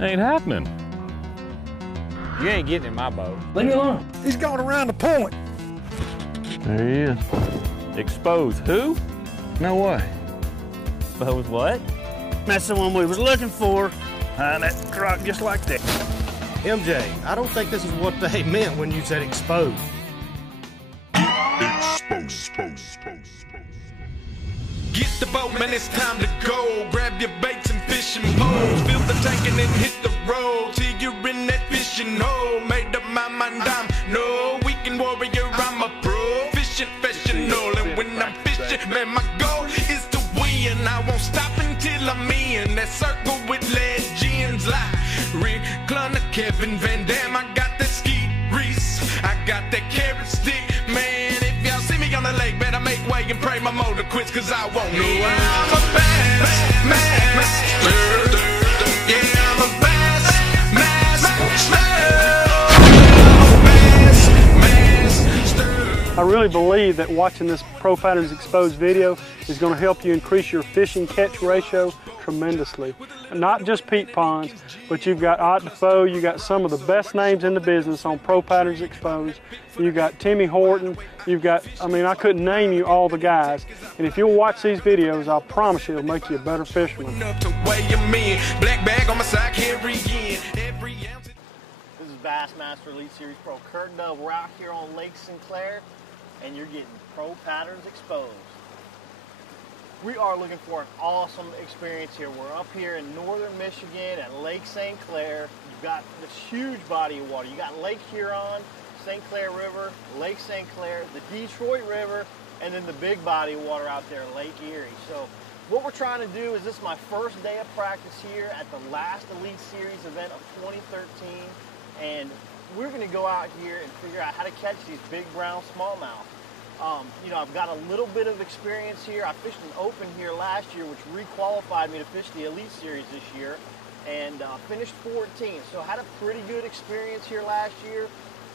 Ain't happening. You ain't getting in my boat. Leave me alone. He's going around the point. There he is. Expose who? No way. Expose what? That's the one we was looking for. Behind that rock just like that. MJ, I don't think this is what they meant when you said exposed. Get the boat, man, it's time to go. Grab your baits and fishing poles. Fill the tank and then hit the road. Till you're in that fishing hole. Made up my mind, I'm no weekend warrior. I'm a pro fishing professional. And when I'm fishing, man, my goal is to win. I won't stop until I'm in that circle with legends like Rick Clunner, Kevin Van Dam. I got that ski Reese. I got that carrot stick, man. If y'all see me on the lake, better make way and pray my motor quits, cause I won't know I'm a bass master. Yeah, I'm a bass master. I really believe that watching this Pro Patterns Exposed video is going to help you increase your fishing catch ratio tremendously. Not just peat ponds, but you've got Ott Defoe, you got some of the best names in the business on Pro Patterns Exposed. You got Timmy Horton, you've got, I mean, I couldn't name you all the guys. And if you'll watch these videos, I promise you it'll make you a better fisherman. Black bag on my side, carry in. This is Bassmaster Elite Series Pro Kurt Dove. We're out here on Lake Sinclair, and you're getting Pro Patterns Exposed. We are looking for an awesome experience here. We're up here in northern Michigan at Lake St. Clair. You've got this huge body of water. You got Lake Huron, St. Clair River, Lake St. Clair, the Detroit River, and then the big body of water out there, Lake Erie. So what we're trying to do is, this is my first day of practice here at the last Elite Series event of 2013, and we're going to go out here and figure out how to catch these big brown smallmouth. You know, I've got a little bit of experience here. I fished an open here last year, which re-qualified me to fish the Elite Series this year, and finished 14. So I had a pretty good experience here last year.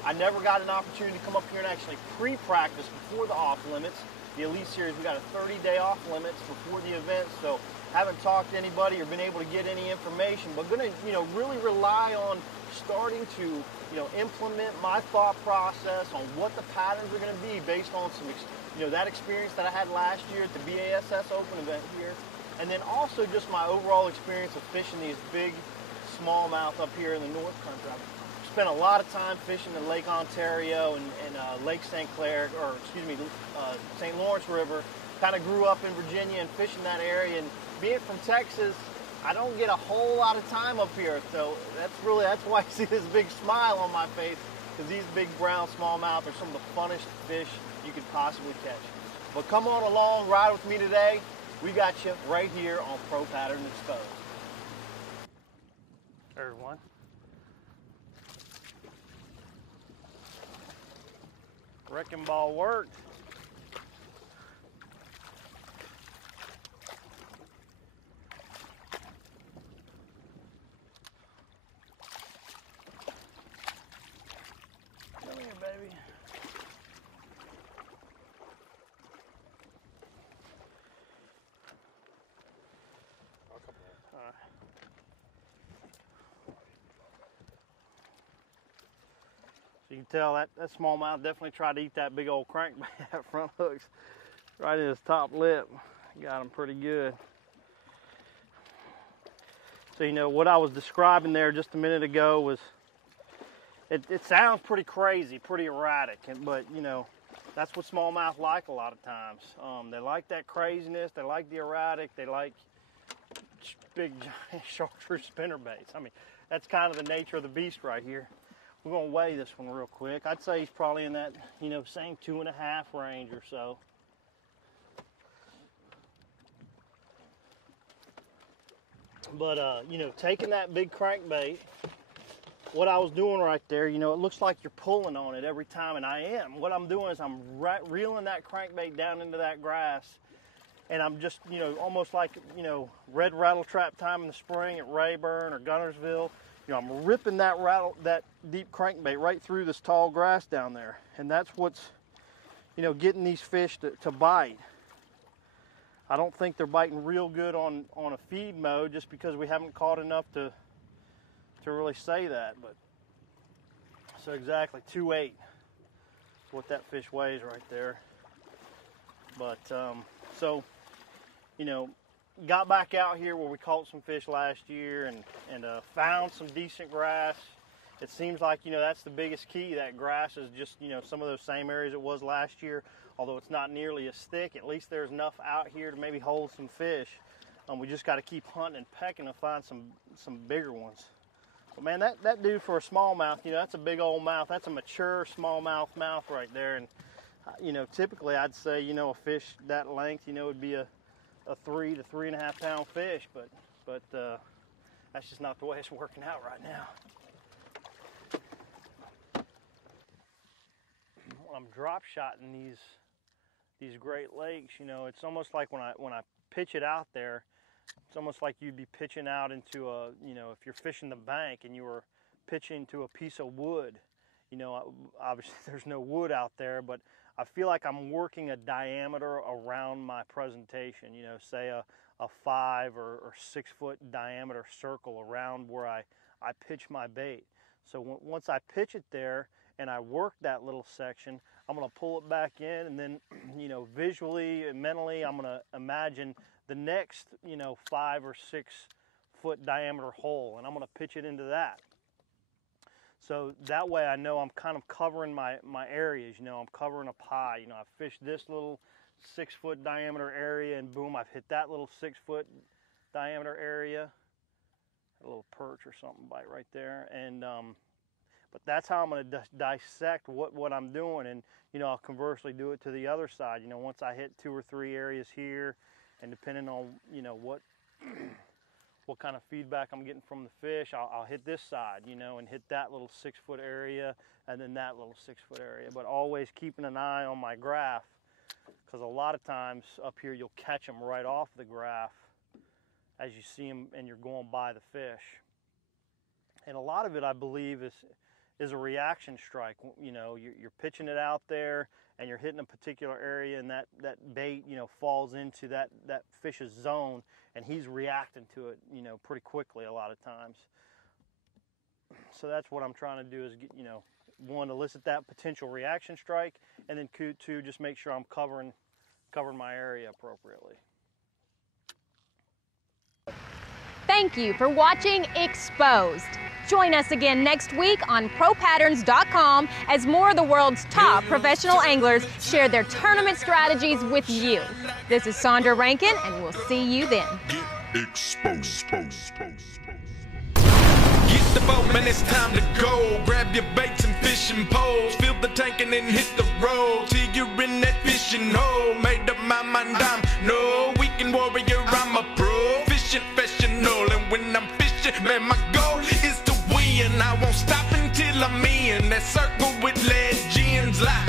I never got an opportunity to come up here and actually pre-practice before the off limits. The Elite Series, we got a 30-day off limits before the event, so haven't talked to anybody or been able to get any information, but going to, you know, really rely on starting to, you know, implement my thought process on what the patterns are going to be based on some, you know, that experience that I had last year at the BASS Open event here, and then also just my overall experience of fishing these big smallmouth up here in the North Country. I've spent a lot of time fishing in Lake Ontario and Lake St. Clair, or excuse me, St. Lawrence River. Kind of grew up in Virginia and fishing that area, and being from Texas, I don't get a whole lot of time up here, so that's why I see this big smile on my face, because these big brown smallmouth are some of the funnest fish you could possibly catch. But come on along, ride with me today. We got you right here on Pro Patterns Exposed. There's one. Wrecking ball worked. Baby. All right. So you can tell that smallmouth definitely tried to eat that big old crankbait. That front hook's right in his top lip. Got him pretty good. So, you know, what I was describing there just a minute ago was, it sounds pretty crazy, pretty erratic, but, you know, that's what smallmouth like a lot of times. They like that craziness, they like the erratic, they like big, giant chartreuse spinnerbaits. I mean, that's kind of the nature of the beast right here. We're going to weigh this one real quick. I'd say he's probably in that, you know, same 2.5 range or so. But, you know, taking that big crankbait, what I was doing right there, you know, it looks like you're pulling on it every time, and I am. What I'm doing is I'm reeling that crankbait down into that grass, and I'm just, you know, almost like, you know, red rattle trap time in the spring at Rayburn or Gunnersville. You know, I'm ripping that deep crankbait right through this tall grass down there, and that's what's, you know, getting these fish to bite. I don't think they're biting real good on a feed mode, just because we haven't caught enough to to really say that, but so exactly 2.8 what that fish weighs right there. But so, you know, got back out here where we caught some fish last year and found some decent grass. It seems like, you know, that's the biggest key. That grass is just, you know, some of those same areas it was last year, although it's not nearly as thick. At least there's enough out here to maybe hold some fish. We just got to keep hunting and pecking to find some bigger ones. But man, that dude for a smallmouth, you know, that's a big old mouth. That's a mature smallmouth mouth right there. And you know, typically I'd say, you know, a fish that length, you know, would be a 3 to 3.5 pound fish, but that's just not the way it's working out right now. When I'm drop shotting these Great Lakes, you know, it's almost like when I pitch it out there, it's almost like you'd be pitching out into a, you know, if you're fishing the bank and you were pitching to a piece of wood. You know, obviously there's no wood out there, but I feel like I'm working a diameter around my presentation, you know, say a 5 or 6 foot diameter circle around where I pitch my bait. So once I pitch it there and I work that little section, I'm going to pull it back in, and then, you know, visually and mentally, I'm going to imagine the next, you know, 5 or 6 foot diameter hole, and I'm going to pitch it into that. So that way I know I'm kind of covering my areas, you know, I'm covering a pie. You know, I've fished this little 6 foot diameter area, and boom, I've hit that little 6 foot diameter area. A little perch or something bite right there. And but that's how I'm going to dissect what I'm doing. And, you know, I'll conversely do it to the other side. You know, once I hit 2 or 3 areas here, and depending on, you know, what kind of feedback I'm getting from the fish, I'll hit this side, you know, and hit that little 6 foot area, and then that little 6 foot area. But always keeping an eye on my graph, because a lot of times up here you'll catch them right off the graph as you see them and you're going by the fish. And a lot of it, I believe, is a reaction strike. You know, you're pitching it out there and you're hitting a particular area, and that bait, you know, falls into that fish's zone, and he's reacting to it, you know, pretty quickly a lot of times. So that's what I'm trying to do, is get, you know, 1, elicit that potential reaction strike, and then 2, just make sure I'm covering my area appropriately. Thank you for watching Exposed. Join us again next week on ProPatterns.com as more of the world's top professional anglers share their tournament strategies with you. This is Sandra Rankin, and we'll see you then. Get exposed. Get the boat, man, it's time to go. Grab your baits and fishing poles. Fill the tank and then hit the road till you're in that fishing hole. Made up my mind, I'm no weekend warrior, I'm a pro fishing professional. And when I'm fishing, man, my goal is to win. I won't stop until I'm in that circle with legends like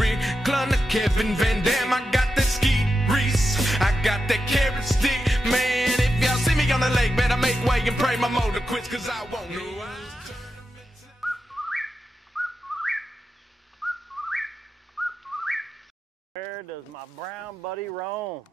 Rick Clunner, Kevin Van Dam. I got that Skeet Reese, I got that carrot stick. Man, if y'all see me on the lake, better make way and pray my motor quits, cause I won't know. Where does my brown buddy roam?